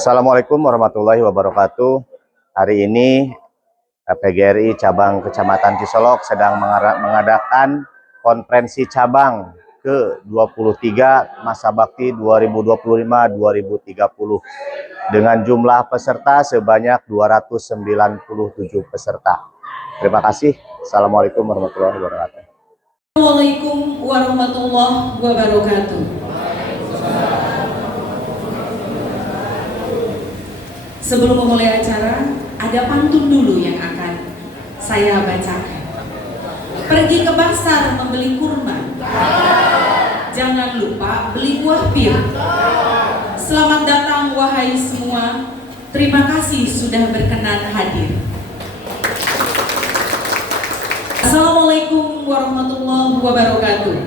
Assalamualaikum warahmatullahi wabarakatuh. Hari ini PGRI Cabang Kecamatan Cisolok sedang mengadakan konferensi cabang ke-23 Masa Bakti 2025-2030 dengan jumlah peserta sebanyak 297 peserta. Terima kasih. Assalamualaikum warahmatullahi wabarakatuh. Assalamualaikum warahmatullahi wabarakatuh. Sebelum memulai acara, ada pantun dulu yang akan saya bacakan. Pergi ke pasar membeli kurma, jangan lupa beli buah pir. Selamat datang wahai semua, terima kasih sudah berkenan hadir. Assalamualaikum warahmatullahi wabarakatuh.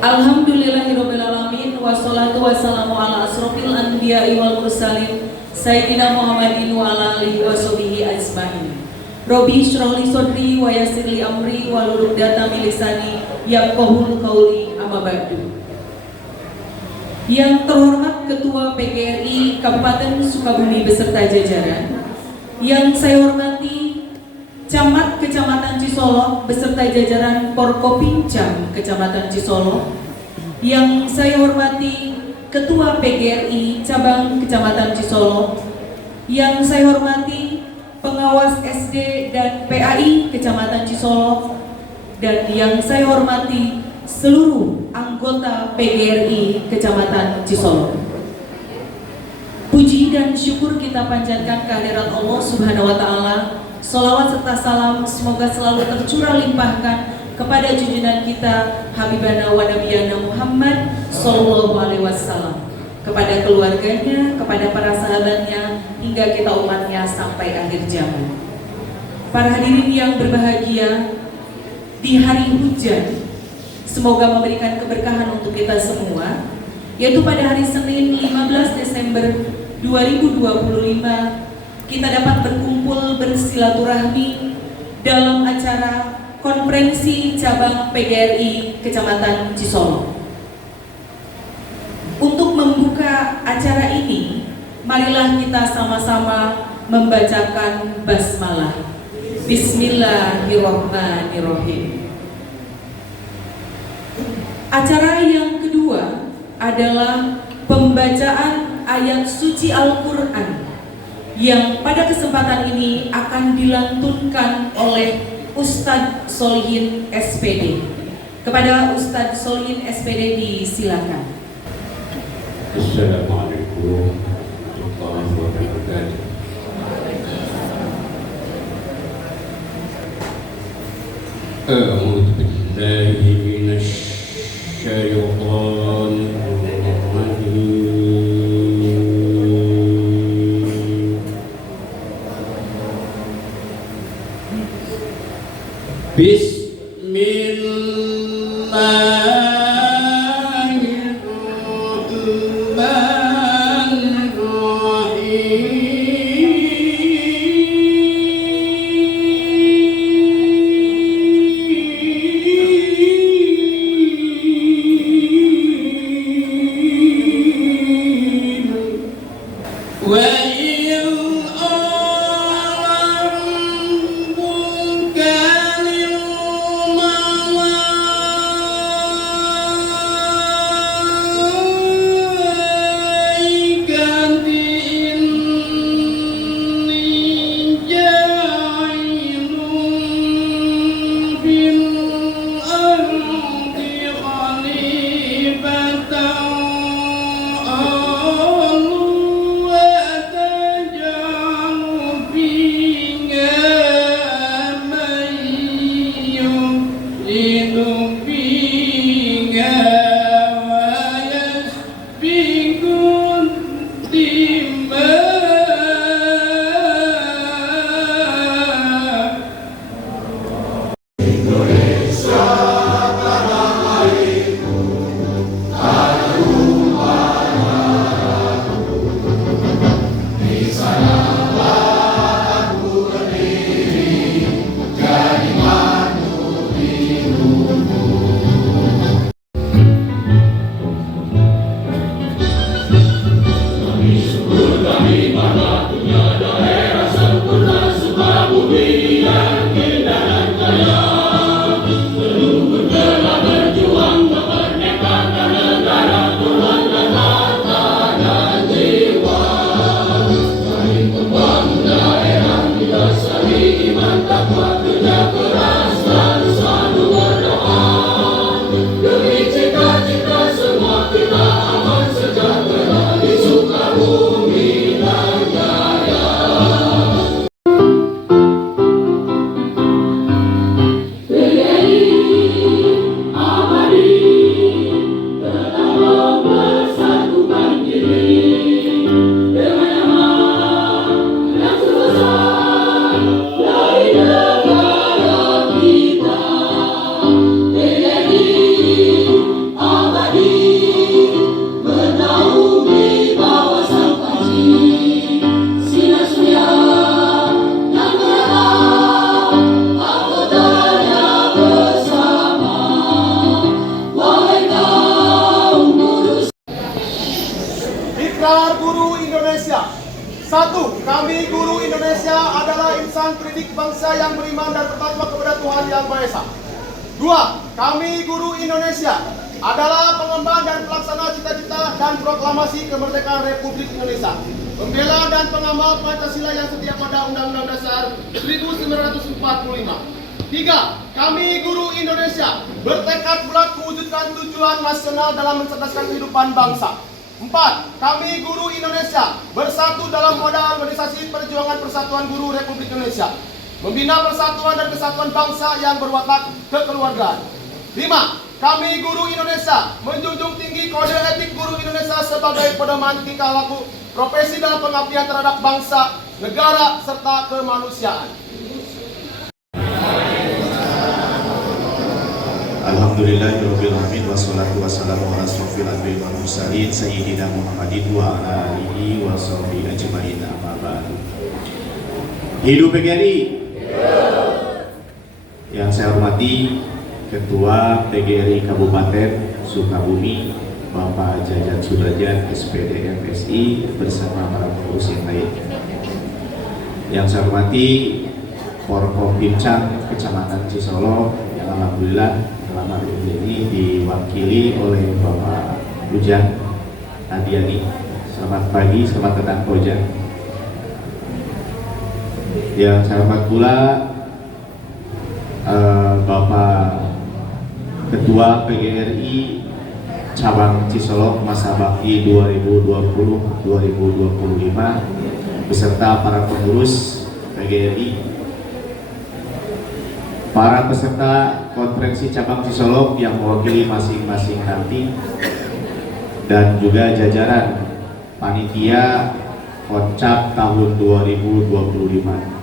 Alhamdulillahirrabbilalamin. Wassalatu wassalamu ala asrofil anbiya'i wal mursalin Sayyidina Muhammadin wa ala alihi wa sahbihi ajmain. Rabbi syrah li sodri wa yassir li amri wa luluk data milisani yafqahul qauli amma ba'du. Yang terhormat Ketua PGRI Kabupaten Sukabumi beserta jajaran, yang saya hormati Camat Kecamatan Cisolok beserta jajaran Porkopincam Kecamatan Cisolok, yang saya hormati Ketua PGRI Cabang Kecamatan Cisolok, yang saya hormati pengawas SD dan PAI Kecamatan Cisolok, dan yang saya hormati seluruh anggota PGRI Kecamatan Cisolok. Puji dan syukur kita panjatkan kehadirat Allah Subhanahu wa Ta'ala. Sholawat serta salam semoga selalu tercurah limpahkan kepada junjungan kita Habibana wa Nabiyana Muhammad Sallallahu Alaihi Wasallam, kepada keluarganya, kepada para sahabatnya, hingga kita umatnya sampai akhir zaman. Para hadirin yang berbahagia, di hari hujan semoga memberikan keberkahan untuk kita semua, yaitu pada hari Senin 15 Desember 2025 kita dapat berkumpul bersilaturahmi dalam acara konferensi cabang PGRI Kecamatan Cisolok. Untuk membuka acara ini, marilah kita sama-sama membacakan basmalah. Bismillahirrahmanirrahim. Acara yang kedua adalah pembacaan ayat suci Al-Quran yang pada kesempatan ini akan dilantunkan oleh Ustadz Solihin SPD. Kepada Ustadz Solihin SPD disilakan. Assalamualaikum warahmatullahi wabarakatuh. A'udzu billahi minasy syaithanir rajim. Ikrar Guru Indonesia. 1. Kami guru Indonesia adalah insan pendidik bangsa yang beriman dan bertakwa kepada Tuhan Yang Maha Esa. 2. Kami guru Indonesia adalah pengemban dan pelaksana cita-cita dan proklamasi kemerdekaan Republik Indonesia, pembela dan pengamal Pancasila yang setia pada Undang-Undang Dasar 1945. 3. Kami guru Indonesia bertekad bulat mewujudkan tujuan nasional dalam mencerdaskan kehidupan bangsa. 4. Kami guru Indonesia bersatu dalam wadah organisasi perjuangan Persatuan Guru Republik Indonesia, membina persatuan dan kesatuan bangsa yang berwatak kekeluargaan. 5. Kami guru Indonesia menjunjung tinggi kode etik guru Indonesia sebagai pedoman tingkah laku profesi dalam pengabdian terhadap bangsa, negara, serta kemanusiaan. Alhamdulillahirrahmanirrahim. Wassalatu wassalamu ala asrofil anbiya'i wal mursalin Sayyidina Muhammadin wa ala alihi wa sahbihi ajma'in, amma ba'du. Hidup PGRI. Yang saya hormati Ketua PGRI Kabupaten Sukabumi Bapak Jajat Sudrajat SPD MSI bersama para pengurus yang lain. Yang saya hormati Forkompimcam Kecamatan Cisolo yang alhamdulillah dalam hari ini diwakili oleh Bapak Ujang Adiani. Selamat pagi, selamat datang Pak Ujang. Yang saya hormat pula Bapak Ketua PGRI Cabang Cisolo masa bakti 2020-2025 beserta para pengurus PGRI, para peserta konferensi cabang Cisolo yang mewakili masing-masing nanti, dan juga jajaran panitia Koncap tahun 2025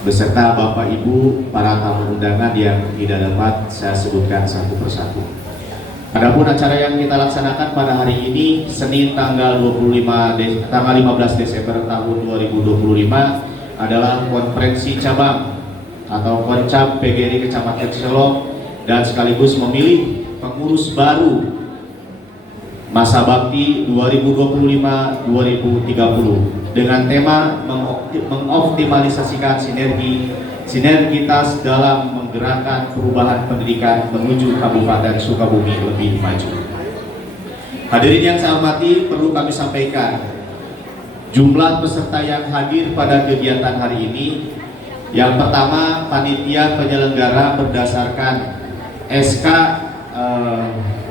beserta Bapak Ibu para tamu undangan yang tidak dapat saya sebutkan satu persatu. Adapun acara yang kita laksanakan pada hari ini Senin tanggal 15 Desember tahun 2025 adalah konferensi cabang atau Koncap PGRI Kecamatan Cisolo dan sekaligus memilih pengurus baru masa bakti 2025-2030 dengan tema mengoptimalisasikan sinergitas dalam menggerakkan perubahan pendidikan menuju Kabupaten Sukabumi lebih maju. Hadirin yang saya hormati, perlu kami sampaikan jumlah peserta yang hadir pada kegiatan hari ini. Yang pertama, panitia penyelenggara berdasarkan SK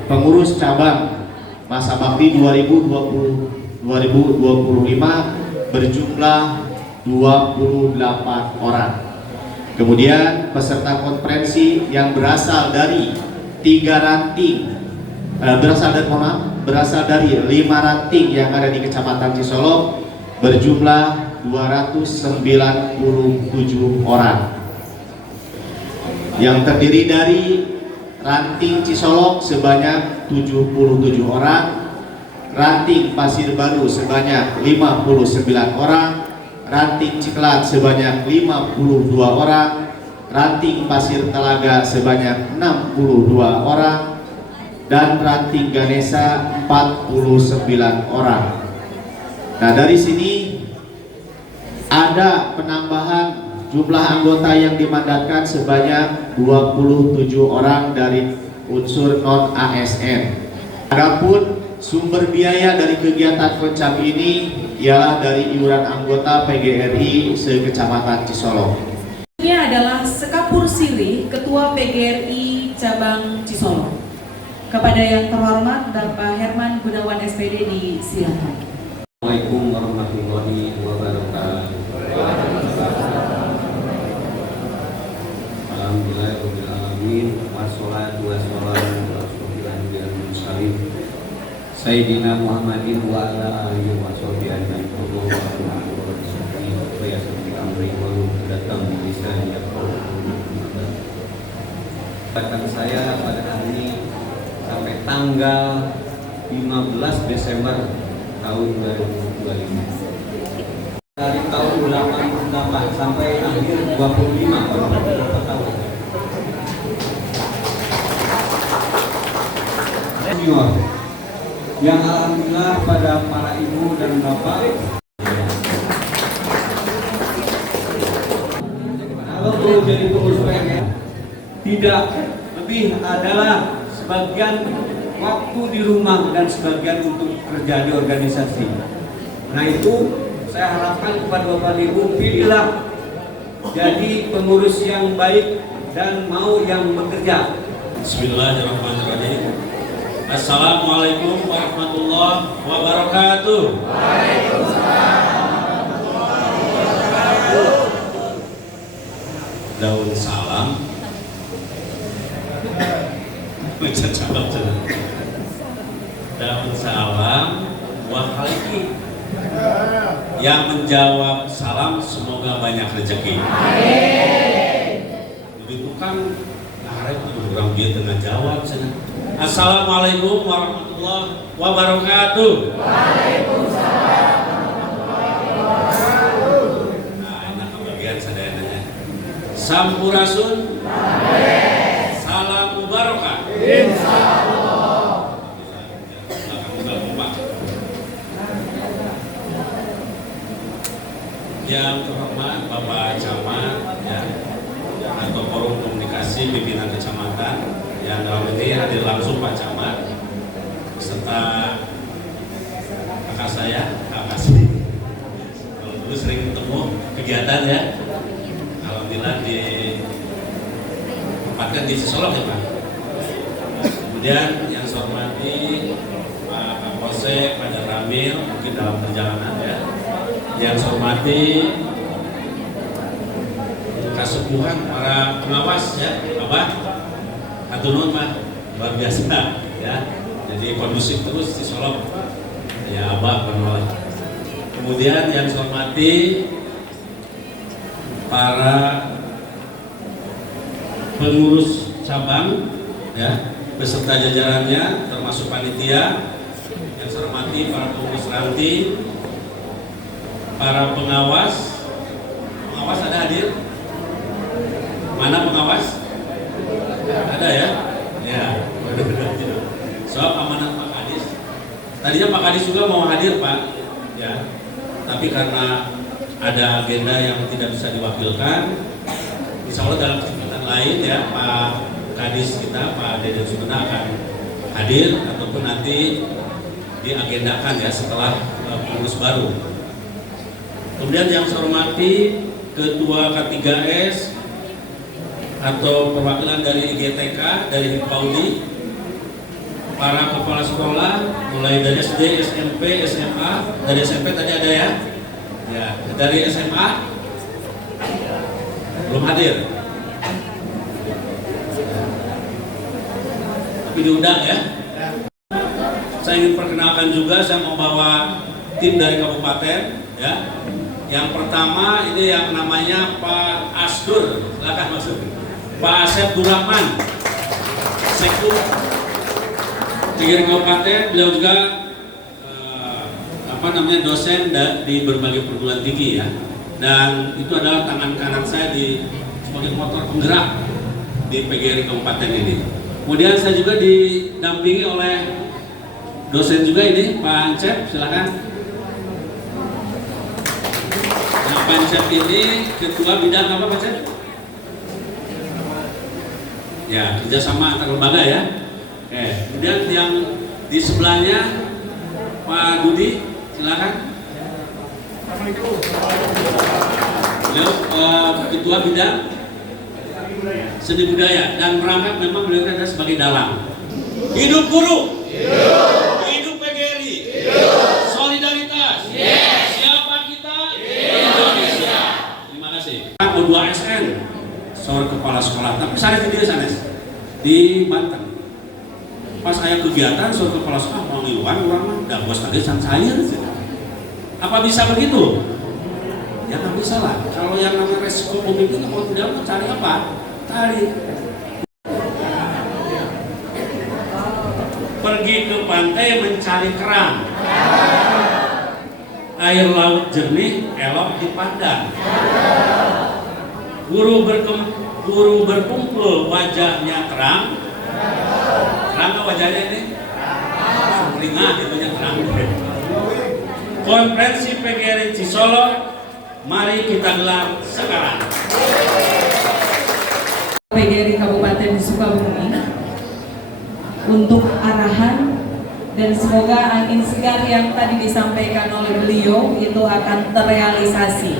pengurus cabang masa bakti 2020-2025 berjumlah 28 orang. Kemudian peserta konferensi yang berasal dari 5 ranting yang ada di Kecamatan Cisolo berjumlah 297 orang, yang terdiri dari ranting Cisolok sebanyak 77 orang, ranting Pasir Baru sebanyak 59 orang, ranting Ciklat sebanyak 52 orang, ranting Pasir Telaga sebanyak 62 orang, dan ranting Ganesa 49 orang. Nah, dari sini ada penambahan jumlah anggota yang dimandatkan sebanyak 27 orang dari unsur non-ASN. Adapun sumber biaya dari kegiatan Koncap ini ialah dari iuran anggota PGRI se-Kecamatan Cisolo. Ini adalah Sekapur Siri, Ketua PGRI Cabang Cisolo. Kepada yang terhormat Bapak Herman Gunawan SPD disilakan. Assalamualaikum warahmatullahi wabarakatuh. Alhamdulillahirrahmanirrahim. Wassalatu wassalamu ala asrofil mursalin Sayyidina Muhammadin wa ala alihi wa sahbihi ajma'in. Bahkan saya pada hari ini sampai tanggal 15 Desember tahun 2025. Dari tahun 88 sampai akhir 25 tahun. Junior yang alhamdulillah pada para ibu dan bapak, kalau perlu jadi pengurus PNS tidak lebih adalah sebagian waktu di rumah dan sebagian untuk kerja di organisasi. Nah itu saya harapkan kepada Bapak Ibu, pilihlah jadi pengurus yang baik dan mau yang bekerja. Bismillahirrahmanirrahim. Assalamualaikum warahmatullahi wabarakatuh. Daun salam. Daun salam wahaliki. Yang menjawab salam semoga banyak rezeki. Begitu kan harap orang dia tengah jawab sana. Assalamualaikum warahmatullahi wabarakatuh. Waalaikumsalam warahmatullahi wabarakatuh. Nah, enak kebagian sadayana. Sampurasun. Salam mubarakah. Insyaallah. Yang terhormat Bapak Camat ya, atau Forum Komunikasi Pimpinan Kecamatan yang dalam ini hadir langsung Pak Camat beserta kakak saya, kakak sih. Kalau dulu sering ketemu kegiatan ya, alhamdulillah ditempatkan di Sisolok ya Pak. Kemudian yang saya hormati Pak Kapolsek, Pak Ramil mungkin dalam perjalanan ya. Yang saya hormati kasepuhan para pengawas ya, Abah, atunun mah luar biasa ya. Jadi kondusif terus di Solok ya Abah penolak. Kemudian yang saya hormati para pengurus cabang ya, beserta jajarannya termasuk panitia. Yang saya hormati para pengurus ranti, para pengawas ada hadir? Mana pengawas? Ada ya? Ya, soal amanat Pak Kadis. Tadinya Pak Kadis juga mau hadir Pak, ya. Tapi karena ada agenda yang tidak bisa diwakilkan, insya Allah dalam kesempatan lain ya Pak Kadis kita, Pak Deden Sumena akan hadir ataupun nanti diagendakan ya setelah pengurus baru. Kemudian yang saya hormati Ketua K3S atau perwakilan dari IGTK, dari Paudi, para kepala sekolah mulai dari SD, SMP, SMA. Dari SMP tadi ada ya? Ya, dari SMA belum hadir. Tapi diundang ya. Saya ingin perkenalkan juga, saya mau bawa tim dari kabupaten ya. Yang pertama ini yang namanya Pak Asdur, silakan masuk. Pak Asep Durrahman, Sekku PGRI Kabupaten, beliau juga dosen di berbagai perguruan tinggi ya. Dan itu adalah tangan kanan saya sebagai motor penggerak di PGRI Kabupaten ini. Kemudian saya juga didampingi oleh dosen juga ini, Pak Ancep, silakan. Pak Ancep ini ketua bidang apa Pak Ancep? Ya, kerjasama antar lembaga ya. Kemudian yang di sebelahnya Pak Budi, silakan. Beliau ketua bidang seni budaya dan merangkap memang beliau ada sebagai dalang. Hidup guru, hidup PGRI, solidaritas. Siapa kita? Indonesia. Terima kasih. O2SN, seorang kepala sekolah, tapi saya sendiri sanes di Banten. Pas saya kegiatan seorang kepala sekolah mau ngiluan orang mah dah bos tadi saya. Apa bisa begitu? Ya nggak bisa lah. Kalau yang namanya resiko pemimpin mau tidak mau cari apa? Cari. Pergi ke pantai mencari kerang. Air laut jernih, elok dipandang. Guru berkumpul, wajahnya terang. Terang ke wajahnya ini? ringah itunya terang. Konferensi PGRI Cisolok, mari kita gelar sekarang. PGRI Kabupaten Sukabumi untuk arahan dan semoga angin segar yang tadi disampaikan oleh beliau itu akan terrealisasi.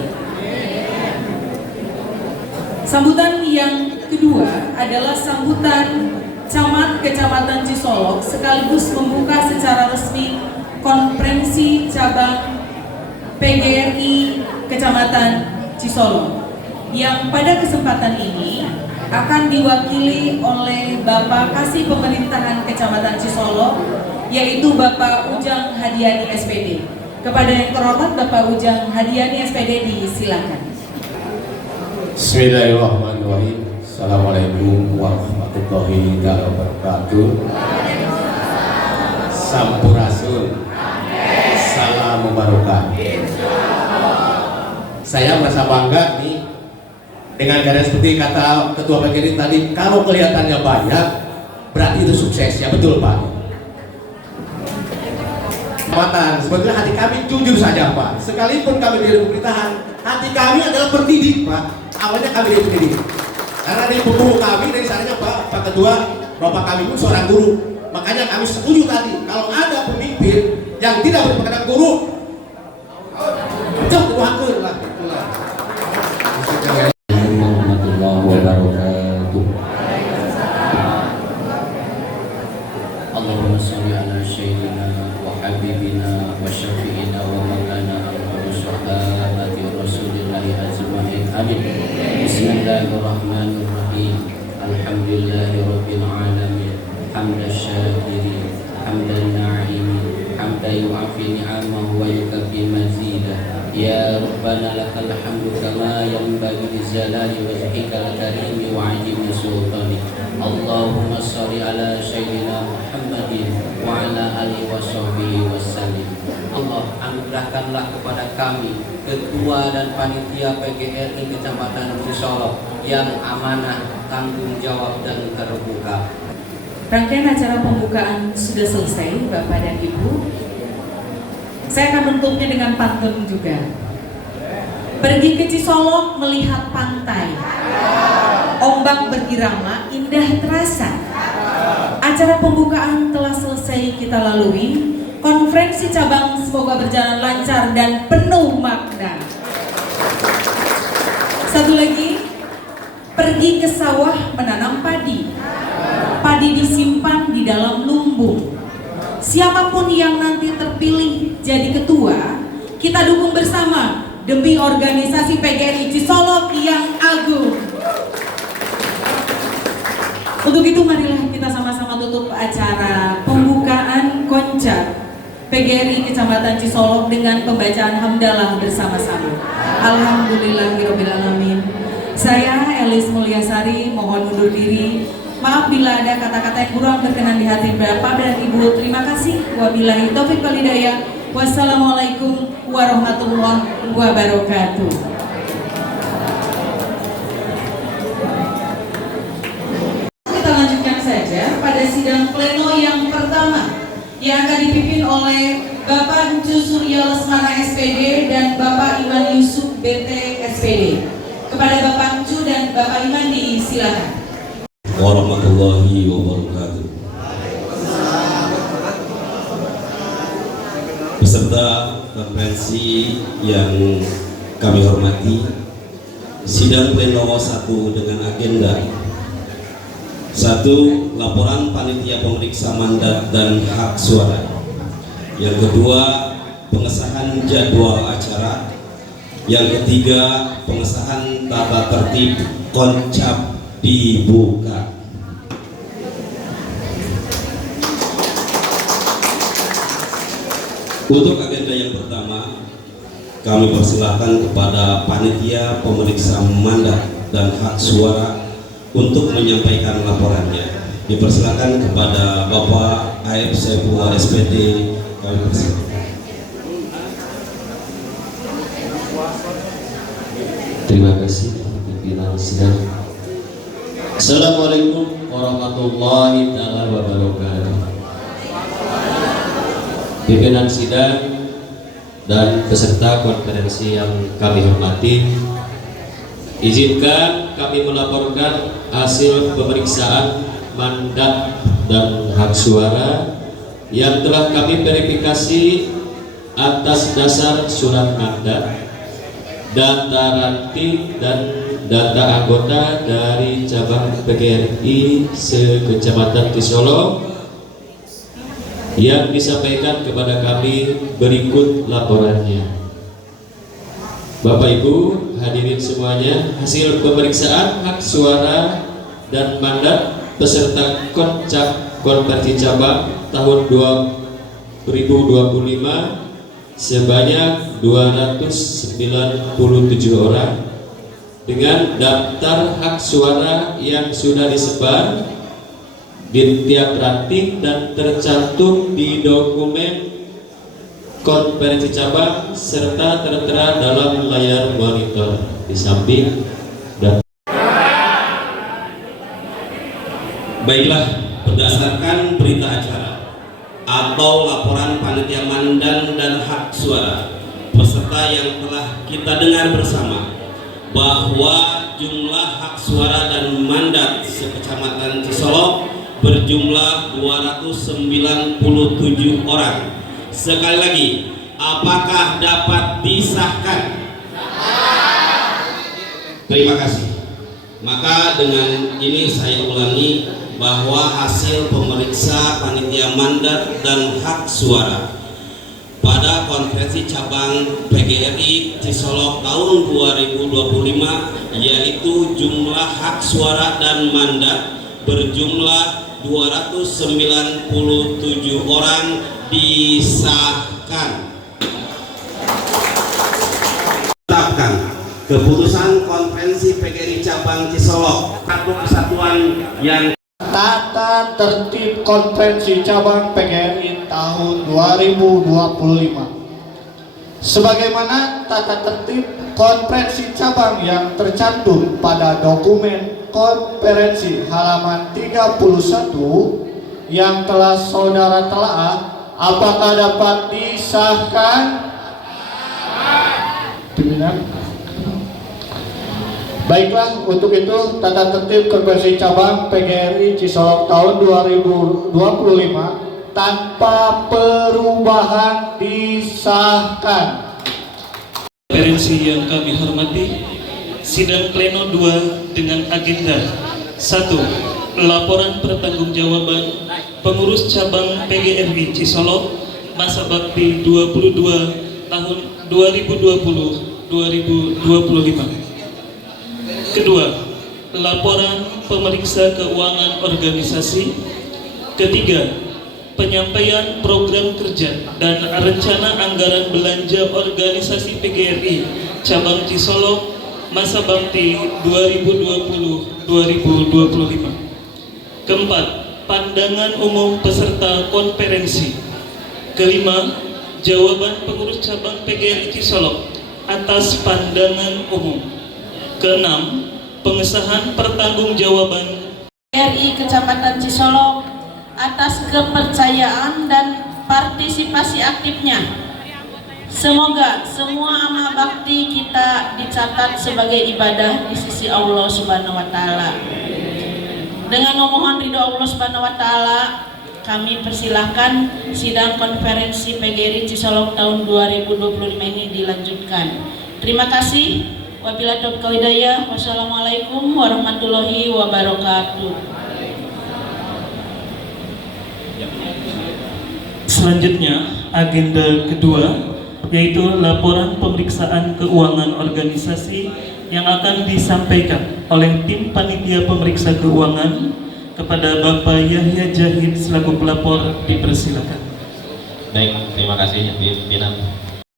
Sambutan yang kedua adalah sambutan Camat Kecamatan Cisolok sekaligus membuka secara resmi konferensi cabang PGRI Kecamatan Cisolok yang pada kesempatan ini akan diwakili oleh Bapak Kasih Pemerintahan Kecamatan Cisolok, yaitu Bapak Ujang Hadiani SPD. Kepada yang terhormat Bapak Ujang Hadiani SPD disilakan. Bismillahirrahmanirrahim. Assalamualaikum warahmatullahi wabarakatuh. Sampurasun. Salam barokah. Saya merasa bangga nih dengan keadaan seperti kata Ketua PGRI tadi, kalau kelihatannya banyak berarti itu sukses, ya betul Pak. Sebetulnya hati kami jujur saja Pak, sekalipun kami di pemerintahan, hati kami adalah pendidik Pak. Awalnya kami di pendidik, karena di guru kami dari sananya Pak Ketua, bapak kami pun seorang guru. Makanya kami setuju tadi, kalau ada pemimpin yang tidak berpakaian guru, jauh wakil lah. Warahmatullahi wabarakatuh. Allahumma sholli ala sayyidina wa habibina wa syafi'ina wa maulana wa sahabati rasulillahi ajma'in. Amin. Bismillahirrahmanirrahim. Alhamdulillahi rabbil alamin. Hamdan syakirin, hamdan na'imin, hamdan yu'afi ni'amahu wa yukafi mazidah. Ya Rabbana lakal hamdu kama yanbaghi lijalali wajhikal karimi wa 'azimi sultanik. Allahumma shalli ala sayyidina Muhammadin wa ala alihi wa sahbihi wasallim. Allah anugerahkanlah kepada kami ketua dan panitia PGRI Kecamatan Cisolok yang amanah, tanggung jawab dan terbuka. Rangkaian acara pembukaan sudah selesai, Bapak dan Ibu. Saya akan menutupnya dengan pantun juga. Pergi ke Cisolok melihat pantai, ombak berirama indah terasa. Acara pembukaan telah selesai kita lalui. Konferensi cabang semoga berjalan lancar dan penuh makna. Satu lagi, pergi ke sawah menanam padi. Padi disimpan di dalam lumbung. Siapapun yang nanti terpilih jadi ketua, kita dukung bersama demi organisasi PGRI Cisolok yang agung. Untuk itu marilah kita sama-sama tutup acara pembukaan Koncak PGRI Kecamatan Cisolok dengan pembacaan hamdalah bersama-sama. Alhamdulillahirabbil alamin. Saya Elis Mulyasari mohon undur diri. Maaf bila ada kata-kata yang kurang berkenan di hati Bapak dan Ibu. Terima kasih. Wabillahi taufiq wal hidayah. Wassalamualaikum warahmatullahi wabarakatuh. Kita lanjutkan saja pada sidang pleno yang pertama yang akan dipimpin oleh Bapak Encu Surya Lesmana SPD dan Bapak Iman Yusuf BT SPD. Kepada Bapak Encu dan Bapak Iman disilakan. Warahmatullahi wabarakatuh. Beserta konferensi yang kami hormati, sidang pleno 1 dengan agenda 1. Laporan panitia pemeriksa mandat dan hak suara. Yang kedua, pengesahan jadwal acara. Yang ketiga, pengesahan tata tertib Koncap dibuka. Untuk agenda yang pertama, kami persilahkan kepada panitia pemeriksa mandat dan hak suara untuk menyampaikan laporannya. Dipersilakan kepada Bapak Aib Saifullah SPD. Kami persilakan. Terima kasih pimpinan sidang. Assalamualaikum warahmatullahi wabarakatuh. pimpinan sidang dan peserta konferensi yang kami hormati, izinkan kami melaporkan hasil pemeriksaan mandat dan hak suara yang telah kami verifikasi atas dasar surat mandat, data ranting dan data anggota dari cabang PGRI se-Kecamatan Cisolo yang disampaikan kepada kami berikut laporannya. Bapak Ibu hadirin semuanya, hasil pemeriksaan hak suara dan mandat peserta konversi cabang tahun 2025 sebanyak 297 orang dengan daftar hak suara yang sudah disebar di tiap ranting dan tercantum di dokumen konferensi cabang serta tertera dalam layar monitor di samping. Baiklah, berdasarkan berita acara atau laporan panitia mandan dan hak suara peserta yang telah kita dengar bersama bahwa jumlah hak suara dan mandat se-Kecamatan Cisolo berjumlah 297 orang. Sekali lagi, apakah dapat disahkan? Terima kasih. Maka dengan ini saya ulangi bahwa hasil pemeriksa panitia mandat dan hak suara pada konferensi cabang PGRI Cisolo tahun 2025 yaitu jumlah hak suara dan mandat berjumlah 297 orang disahkan. Tetapkan keputusan konferensi PGRI cabang Cisolo satu kesatuan yang Tata tertib konferensi cabang PGRI tahun 2025. Sebagaimana tata tertib konferensi cabang yang tercantum pada dokumen konferensi halaman 31 yang telah saudara telaah, apakah dapat disahkan? Baiklah, untuk itu tata tertib konferensi cabang PGRI Cisolo tahun 2025 tanpa perubahan disahkan. Konferensi yang kami hormati, sidang pleno 2 dengan agenda 1. Laporan pertanggungjawaban pengurus cabang PGRI Cisolo masa bakti 22 tahun 2020-2025. Kedua, laporan pemeriksa keuangan organisasi. Ketiga, penyampaian program kerja dan rencana anggaran belanja organisasi PGRI cabang Cisolo masa bakti 2020-2025. Keempat, pandangan umum peserta konferensi. Kelima, jawaban pengurus cabang PGRI Cisolo atas pandangan umum. Keenam, pengesahan pertanggungjawaban RI Kecamatan Cisolo atas kepercayaan dan partisipasi aktifnya. Semoga semua amal bakti kita dicatat sebagai ibadah di sisi Allah Subhanahu wa taala. Dengan memohon ridho Allah Subhanahu wa taala, kami persilahkan sidang konferensi PGRI Cisolo tahun 2025 ini dilanjutkan. Terima kasih. Wabillahi taufiq wal hidayah. Wassalamualaikum warahmatullahi wabarakatuh. Selanjutnya, agenda kedua yaitu laporan pemeriksaan keuangan organisasi yang akan disampaikan oleh tim panitia pemeriksa keuangan kepada Bapak Yahya Jahid selaku pelapor. Dipersilakan. Baik, terima kasih pimpinan.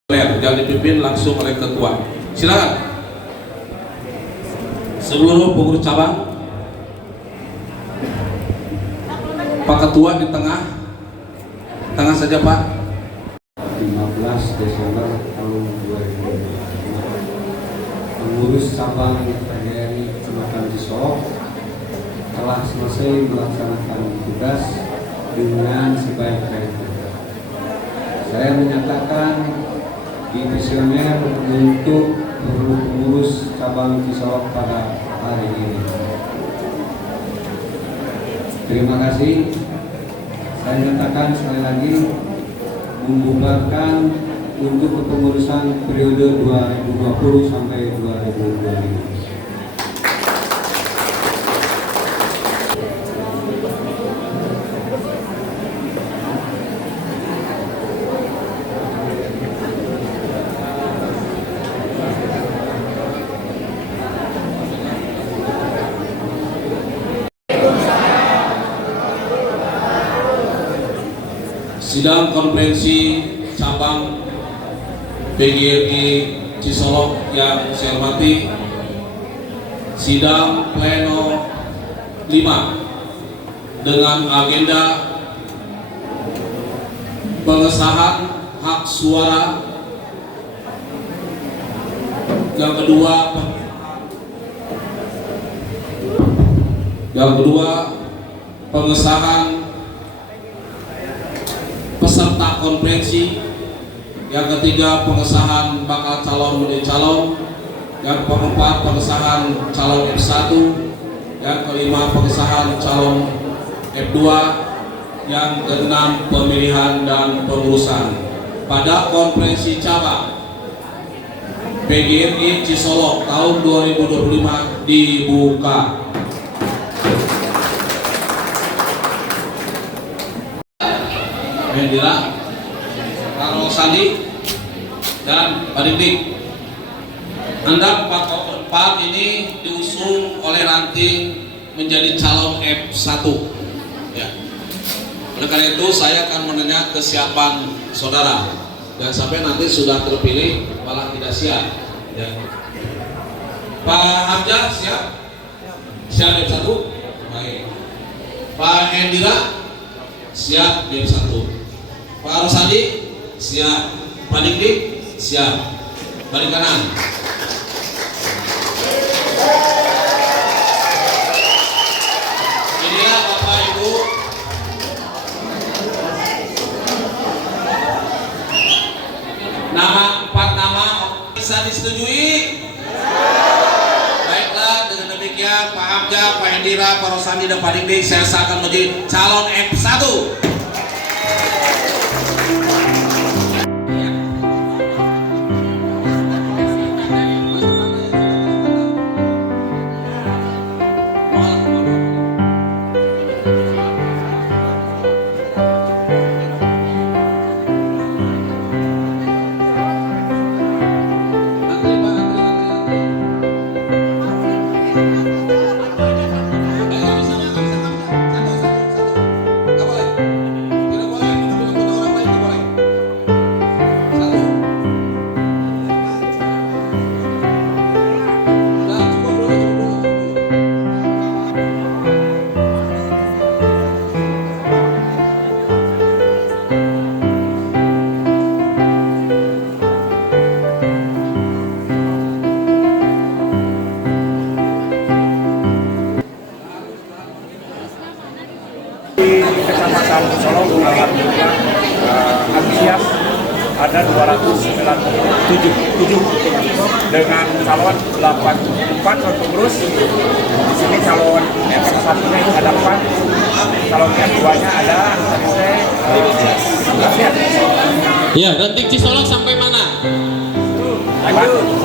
Yang dipimpin langsung oleh ketua. Silakan. Seluruh pengurus cabang, Pak Ketua di tengah saja Pak. 15 Desember tahun 2025, pengurus cabang PGRI Kecamatan Cisolo telah selesai melaksanakan tugas dengan sebaik-baiknya. Saya menyatakan dimisioner untuk pengurus cabang Cisolok pada hari ini. Terima kasih. Saya nyatakan sekali lagi membubarkan untuk kepengurusan periode 2020 sampai 2025. Sidang konferensi cabang PGRI Cisolok yang saya hormati, sidang pleno 5 dengan agenda pengesahan hak suara, yang kedua pengesahan peserta konferensi, yang ketiga pengesahan bakal calon menjadi calon, yang keempat pengesahan calon F1, yang kelima pengesahan calon F2, yang keenam pemilihan dan pengurusan. Pada konferensi cabang PGRI Cisolok tahun 2025 dibuka. Hendira, Karo Sandi, dan Pak Dik. Anda empat ini diusung oleh ranting menjadi calon F1. Ya. Oleh karena itu saya akan menanya kesiapan saudara. Dan sampai nanti sudah terpilih malah tidak siap. Ya. Pak Hamzah siap? Siap F1? Baik. Pak Hendira siap F1. Pak Rosandi siap, Pak Dik siap, balik kanan. Inilah Bapak Ibu empat nama bisa disetujui. Baiklah, dengan demikian Pak Hamzah, Pak Hendira, Pak Rosandi, dan Pak Dik saya sahkan menjadi calon F1. Kecamatan Cisolok alhamdulillah antusias ada 297 dengan calon 84 calon pengurus. Di sini calon yang satunya itu ada 4, calon yang duanya ada Ya, ranting Cisolok sampai mana? Lanjut.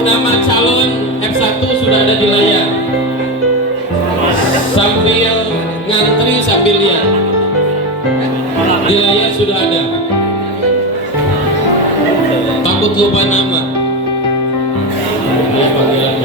Untuk nama calon F1 sudah ada di layar. Sambil ngantri sambil lihat. Di layar sudah ada. Takut lupa nama. Ya, panggilan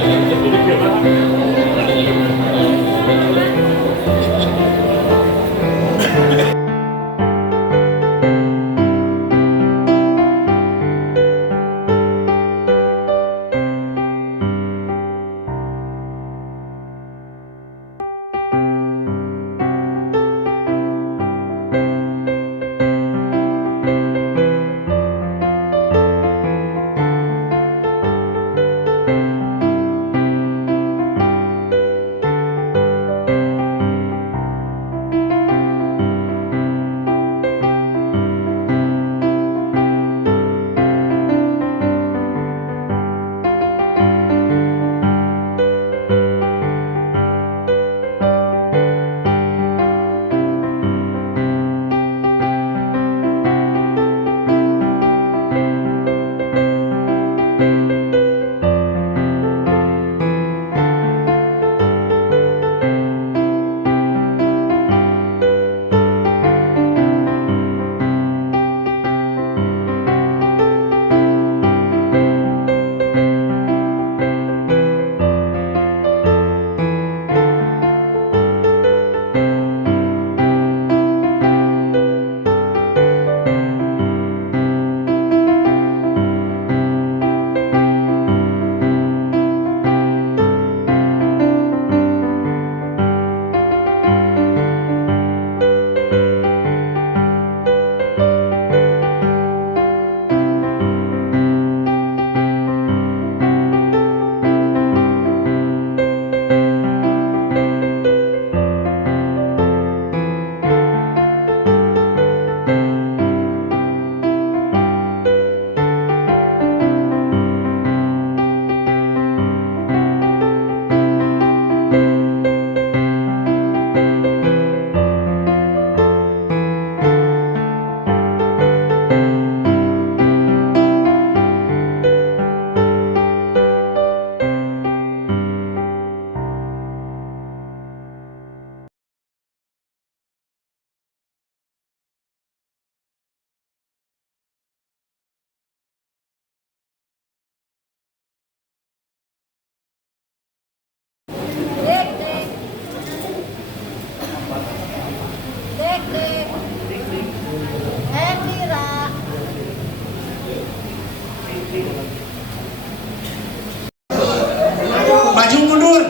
Maju mundur.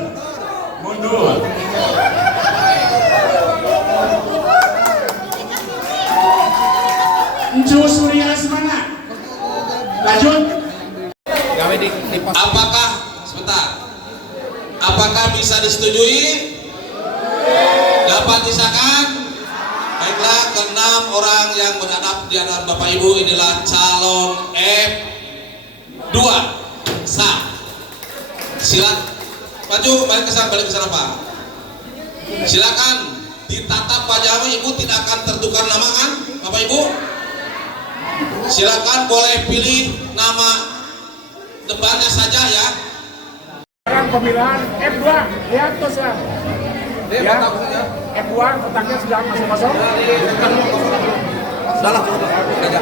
Mundur. Encu Surya semangat. Lanjut. Apakah sebentar? Apakah bisa disetujui? Dapat disahkan? Baiklah, keenam orang yang berhadap di hadapan Bapak Ibu inilah calon F2. Sah. Silakan. Maju, balik ke sana Pak. Silakan ditatap wajah Ibu, tidak akan tertukar nama kan, Bapak Ibu. Silakan boleh pilih nama depannya saja ya. Sekarang pemilihan F2, lihat terus ya. Ya, F2 kotaknya sudah masuk kosong. Salah, aja.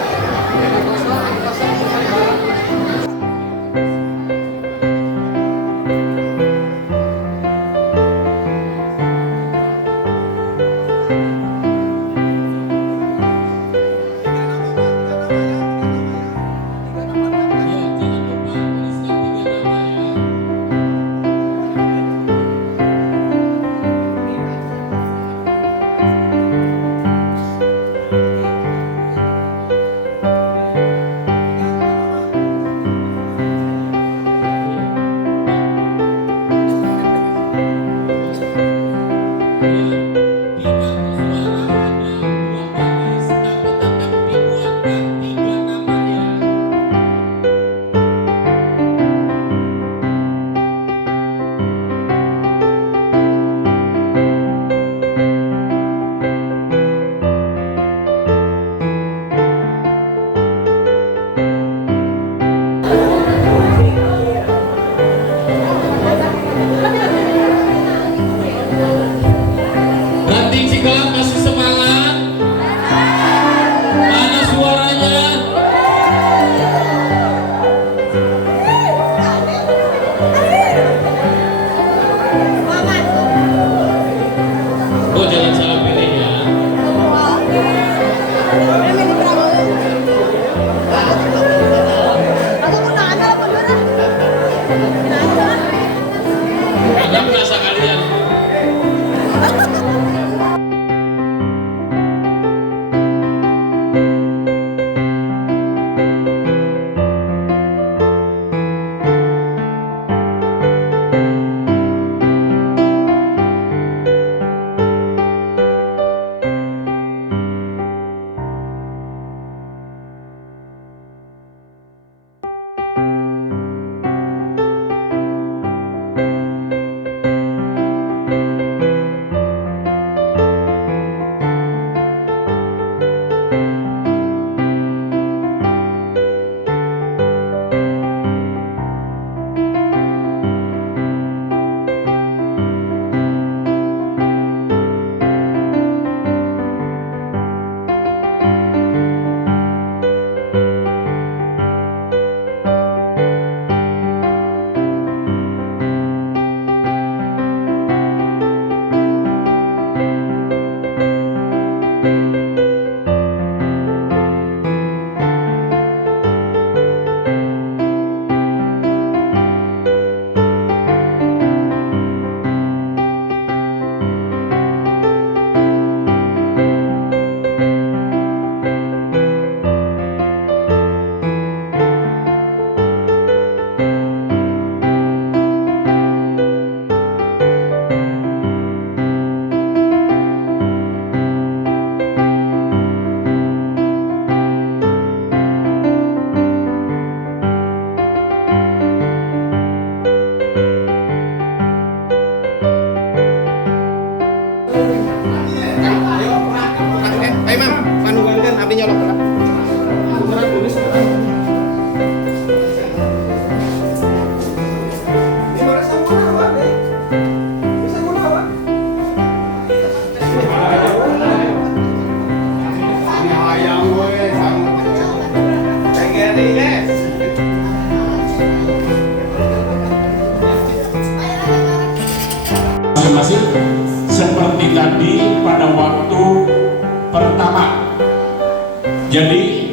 menjadi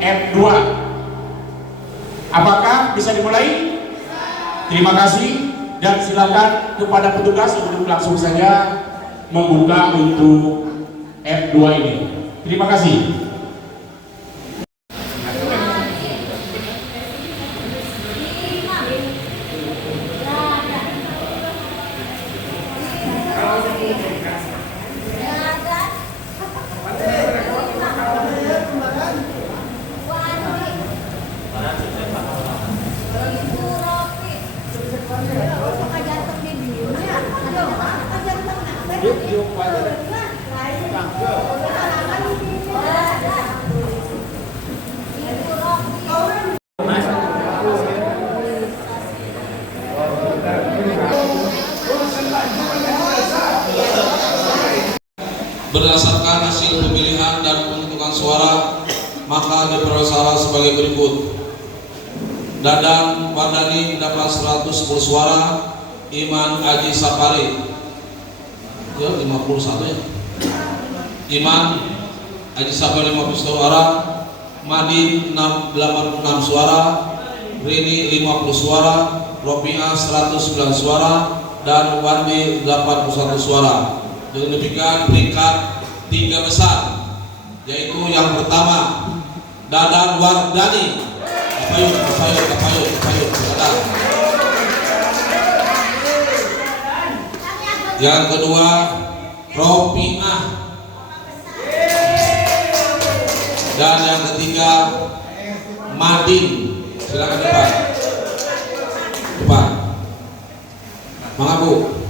F2. Apakah bisa dimulai? Terima kasih dan silakan kepada petugas untuk langsung saja membuka untuk F2 ini. Terima kasih. Berdasarkan hasil pemilihan dan penghitungan suara, maka diperoleh suara sebagai berikut. Dadan Wardani mendapat 110 suara, Iman Aji Sapari 51 ya. Iman Aji Sapari 50 suara, Madin 86 suara, Rini 50 suara, Ropiah 109 suara, dan Wandi 81 suara. Dengan demikian peringkat 3 besar, yaitu yang pertama Dadan Wardani. Kapayun. Yang kedua Ropiah. Dan yang ketiga Madin. Silakan depan. Mengaku.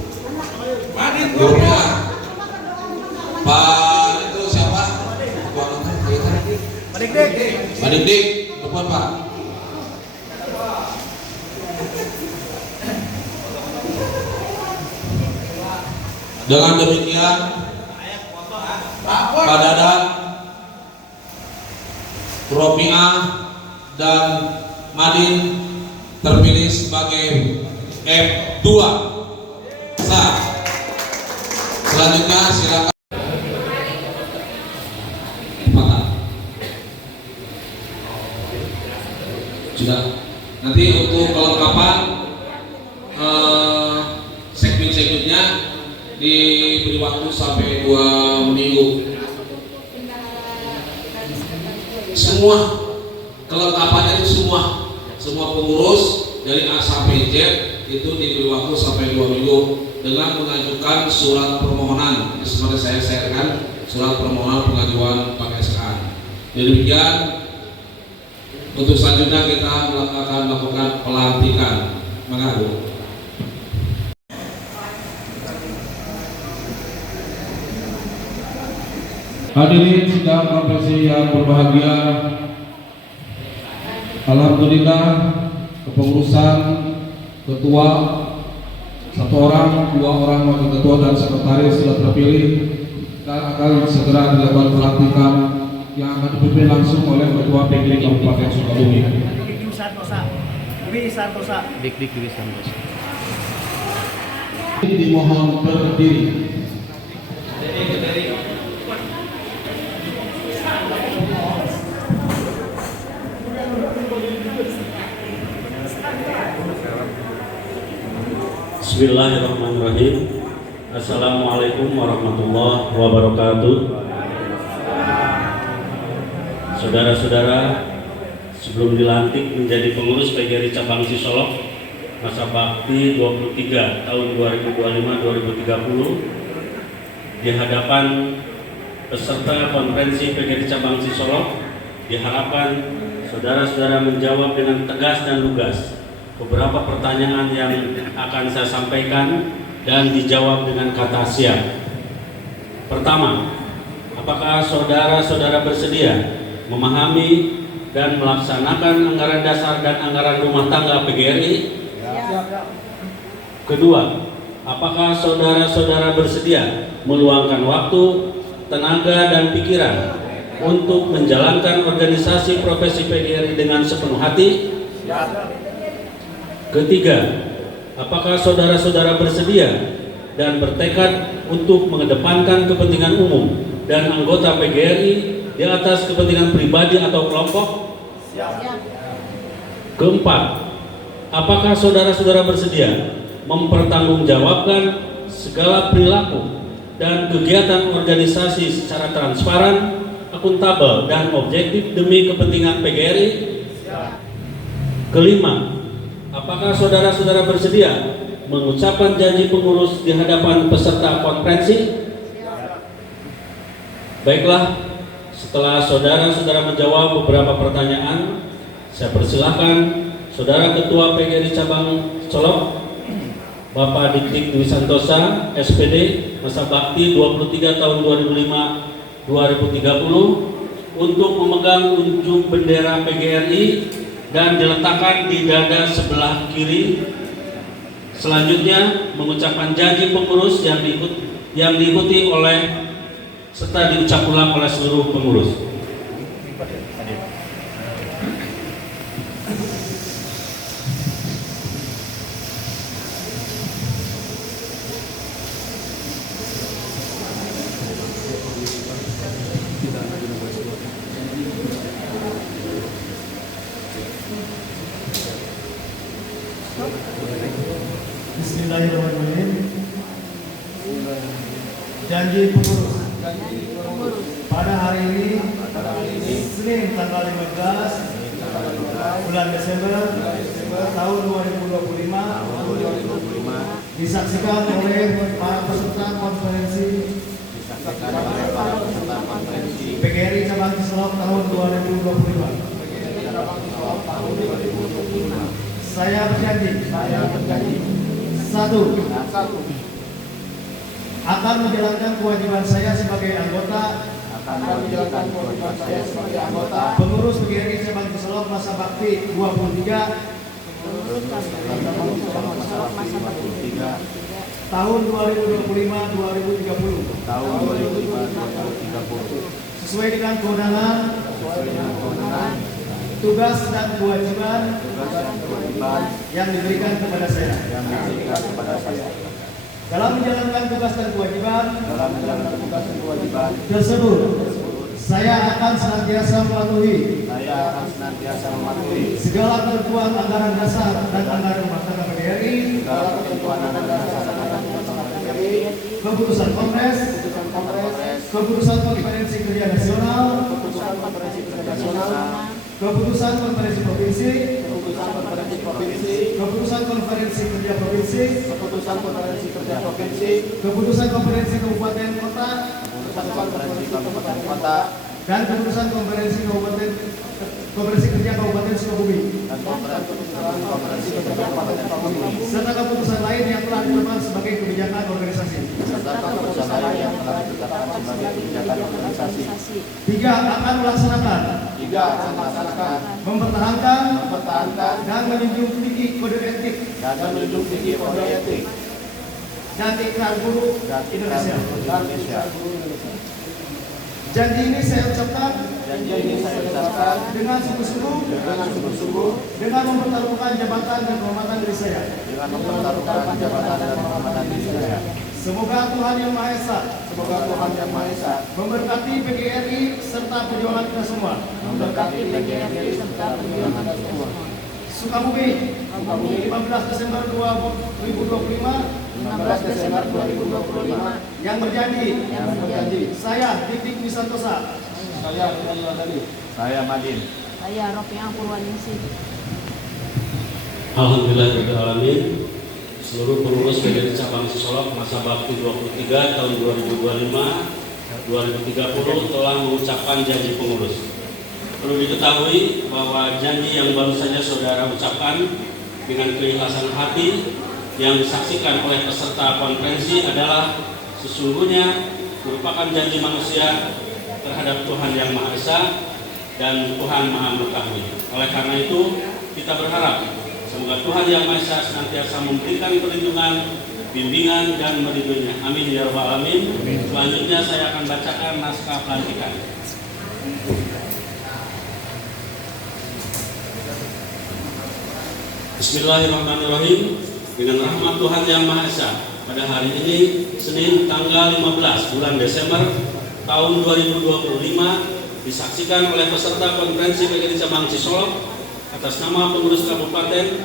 Madin. Ropiah. Pak itu siapa? Pak Dik. Depan Pak. Dengan demikian Pak Dadan, Ropiah, dan Madin terpilih sebagai F2. Sah. Selanjutnya silakan. Sudah. Nanti untuk kelengkapan segmen-segmennya diberi waktu sampai 2 minggu. Semua kelengkapannya itu semua pengurus dari A sampai Z itu diberi waktu sampai 2 minggu dengan mengajukan surat permohonan. Seperti saya sharekan surat permohonan pengajuan PKSK. Demikian untuk selanjutnya kita akan melakukan pelantikan. Mengaku. Hadirin sidang konferensi yang berbahagia, alhamdulillah kepengurusan ketua 1 orang, 2 orang wakil ketua dan sekretaris sudah terpilih dan akan segera dilakukan pelantikan yang akan dipimpin langsung oleh Ketua PGRI Kabupaten Sukabumi. Dimohon berdiri. Bismillahirrahmanirrahim. Assalamualaikum warahmatullahi wabarakatuh. Saudara-saudara, sebelum dilantik menjadi pengurus PGRI Cabang Sisolok masa bakti 23 tahun 2025-2030 di hadapan peserta konferensi PGRI Cabang Sisolok, diharapkan saudara-saudara menjawab dengan tegas dan lugas beberapa pertanyaan yang akan saya sampaikan dan dijawab dengan kata siap. Pertama, apakah saudara-saudara bersedia memahami dan melaksanakan anggaran dasar dan anggaran rumah tangga PGRI? Kedua, apakah saudara-saudara bersedia meluangkan waktu, tenaga, dan pikiran untuk menjalankan organisasi profesi PGRI dengan sepenuh hati? Ketiga, apakah saudara-saudara bersedia dan bertekad untuk mengedepankan kepentingan umum dan anggota PGRI di atas kepentingan pribadi atau kelompok? Keempat, apakah saudara-saudara bersedia mempertanggungjawabkan segala perilaku dan kegiatan organisasi secara transparan, akuntabel, dan objektif demi kepentingan PGRI? Kelima, apakah saudara-saudara bersedia mengucapkan janji pengurus di hadapan peserta konferensi? Baiklah, setelah saudara-saudara menjawab beberapa pertanyaan, saya persilahkan Saudara Ketua PGRI Cabang Solok, Bapak Dik Dwi Santosa, SPD, masa bakti 23 tahun 2005-2030, untuk memegang ujung bendera PGRI dan diletakkan di dada sebelah kiri. Selanjutnya mengucapkan janji pengurus yang diikuti oleh serta diucap ulang oleh seluruh pengurus. Bismillahirrahmanirrahim. Janji pengurus. Pada hari ini, Senin tanggal 15 bulan Desember tahun 2025, disaksikan oleh para peserta konferensi PGRI Cabang Solok tahun 2025. Saya berjanji. Satu, akan menjalankan kewajiban saya sebagai anggota pengurus PGRI Cabang Solok masa bakti 23 tahun 2025-2030 sesuai dengan kewenangan, tugas dan kewajiban yang diberikan kepada saya. Dalam menjalankan tugas dan kewajiban tersebut, saya akan senantiasa mematuhi segala ketentuan anggaran dasar dan anggaran rumah tangga PGRI, keputusan Kongres, keputusan Konferensi Kerja Nasional, keputusan Konferensi Provinsi, keputusan Konferensi Kerja Provinsi, keputusan Konferensi Kabupaten Kota, dan keputusan Konferensi Kerja Kabupaten Sukabumi, serta keputusan lain yang telah ditetapkan sebagai kebijakan organisasi. Tiga, akan melaksanakan, mempertahankan, dan menjunjung tinggi kode etik dan ikrar guru Indonesia. Janji ini saya ucapkan dengan sungguh-sungguh, dengan mempertaruhkan jabatan dan kehormatan diri saya. Semoga Tuhan Yang Maha Esa memberkati PGRI serta perjuangan kita semua. Sukabumi, 15 Desember 2025. Yang berjanji. Saya Dik Dwi Santosa. Saya Madin. Saya Rofiah Purwaningsih. Alhamdulillahirrahmanirrahim. Seluruh pengurus PGRI Cabang Solok masa bakti 23 tahun 2025-2030 telah mengucapkan janji pengurus. Perlu diketahui bahwa janji yang baru saja saudara ucapkan dengan keikhlasan hati yang disaksikan oleh peserta konferensi adalah sesungguhnya merupakan janji manusia terhadap Tuhan Yang Maha Esa dan Tuhan Maha Mengetahui. Oleh karena itu, kita berharap semoga Tuhan Yang Maha Esa senantiasa memberikan perlindungan, bimbingan, dan meridhoinya. Amin ya rabbal alamin. Selanjutnya saya akan bacakan naskah pelantikan. Bismillahirrahmanirrahim. Dengan rahmat Tuhan Yang Maha Esa, pada hari ini Senin tanggal 15 bulan Desember tahun 2025 disaksikan oleh peserta konferensi PGRI Cabang Cisolok atas nama pengurus Kabupaten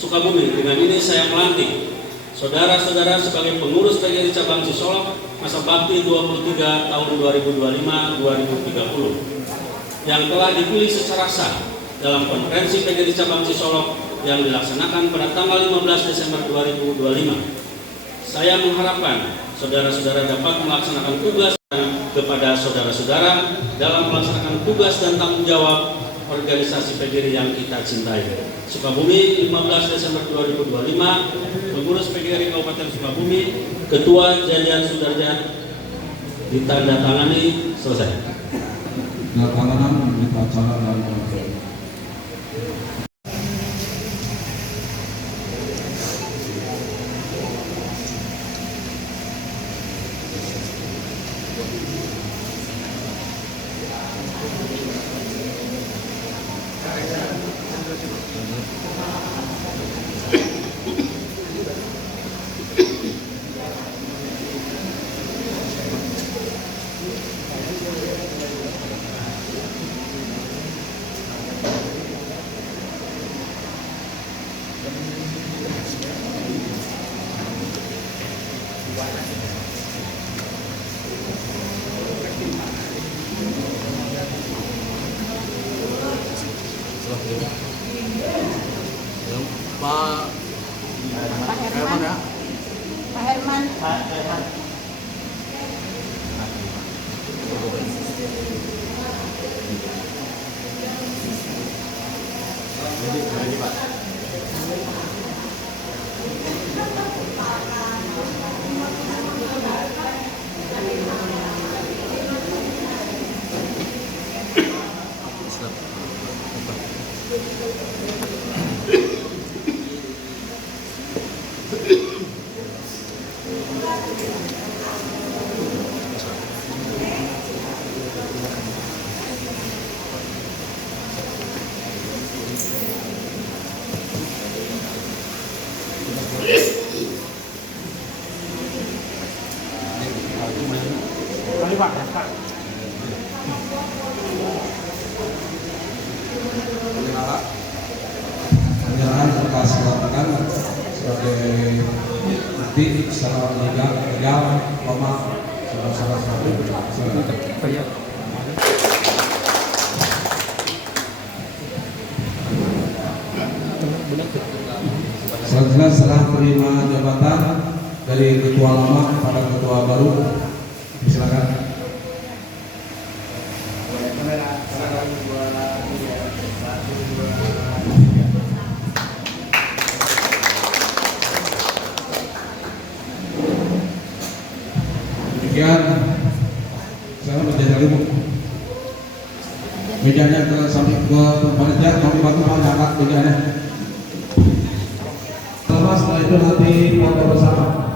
Sukabumi. Dengan ini saya melantik saudara-saudara sebagai pengurus PGRI Cabang Cisolok masa bakti 23 tahun 2025-2030 yang telah dipilih secara sah dalam konferensi PGRI Cabang Cisolok yang dilaksanakan pada tanggal 15 Desember 2025. Saya mengharapkan saudara-saudara dapat melaksanakan tugas kepada saudara-saudara dalam melaksanakan tugas dan tanggung jawab organisasi PGRI yang kita cintai. Sukabumi, 15 Desember 2025, pengurus PGRI Kabupaten Sukabumi, Ketua Jadian Sudarja, ditandatangani, selesai. Tantangan kita acara dan Pak Herman. Penyerahan atas pelatihan sebagai bukti secara legal, selanjutnya setelah terima jabatan dari ketua lama pada ketua baru, silakan. Demikian saya menjadi ilmu mejanya ke sampai ke panitia, kami bantu mengangkat mejanya. Setelah itu nanti foto bersama.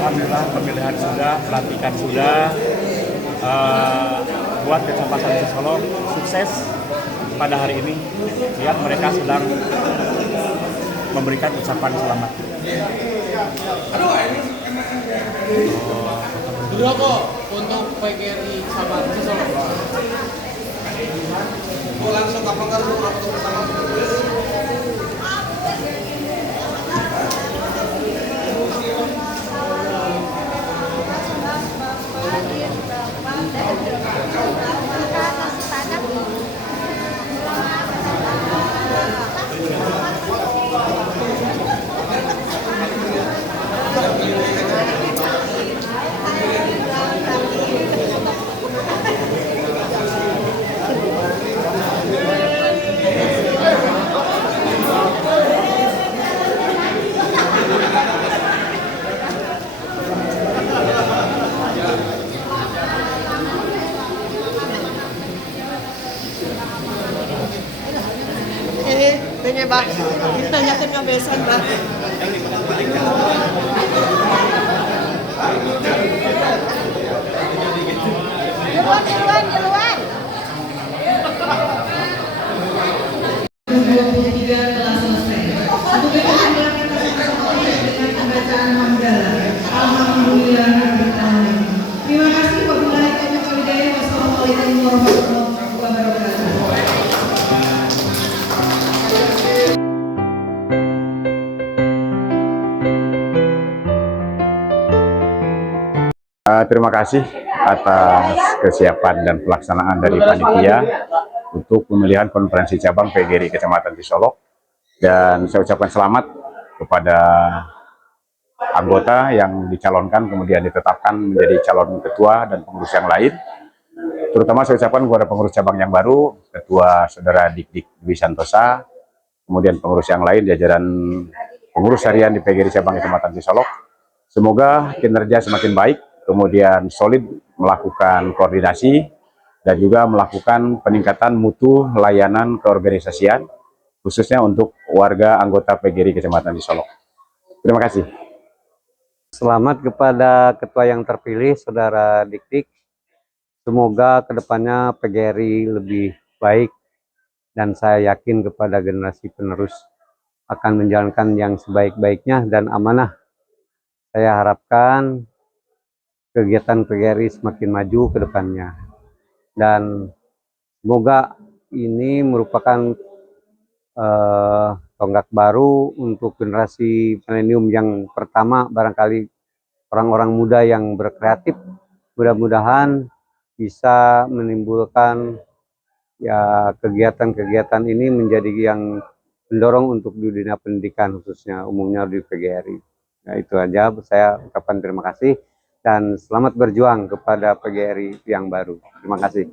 Alhamdulillah pemilihan sudah, pelantikan sudah, buat Kecamatan Cisolok sukses pada hari ini. Lihat mereka sedang memberikan ucapan selamat. Berapa untuk PGRI Cabang Cisolok? Langsung kapal bersama. Pak, ditanyakan kebiasaan Pak. Yang Terima kasih atas kesiapan dan pelaksanaan dari panitia untuk pemilihan konferensi cabang PGRI Kecamatan Cisolok, dan saya ucapkan selamat kepada anggota yang dicalonkan kemudian ditetapkan menjadi calon ketua dan pengurus yang lain. Terutama saya ucapkan kepada pengurus cabang yang baru, Ketua Saudara Dik Dwi Santosa, kemudian pengurus yang lain, jajaran pengurus harian di PGRI cabang Kecamatan Cisolok. Semoga kinerja semakin baik, kemudian solid melakukan koordinasi dan juga melakukan peningkatan mutu layanan keorganisasian, khususnya untuk warga anggota PGRI Kecamatan Cisolok. Terima kasih. Selamat kepada ketua yang terpilih, Saudara Dik. Semoga kedepannya PGRI lebih baik, dan saya yakin kepada generasi penerus akan menjalankan yang sebaik-baiknya dan amanah. Saya harapkan kegiatan PGRI semakin maju ke depannya, dan semoga ini merupakan tonggak baru untuk generasi milenium yang pertama, barangkali orang-orang muda yang berkreatif. Mudah-mudahan bisa menimbulkan ya kegiatan-kegiatan ini menjadi yang mendorong untuk di dunia pendidikan, khususnya umumnya di PGRI. Nah, itu aja, saya ucapkan terima kasih dan selamat berjuang kepada PGRI yang baru. Terima kasih.